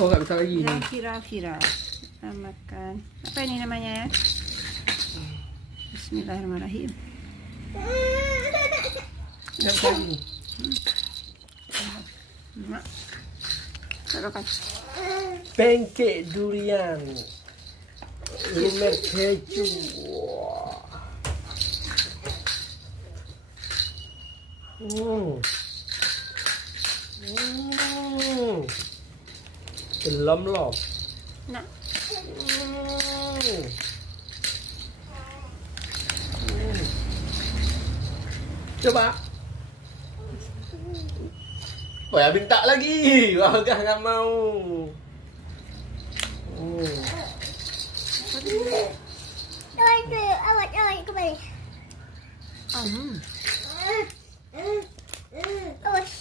Oh, nggak bisa lagi Yang nih. viral-viral. Kita makan. Apa ini namanya ya? Bismillahirrahmanirrahim. Nggak bisa lagi. Taruhkan. Pancake durian. Lumer keju. Wah. Belum loh. Nak. Coba. Oh ya minta lagi. Warga nggak mau. Awak kembali. Hmm. Awas.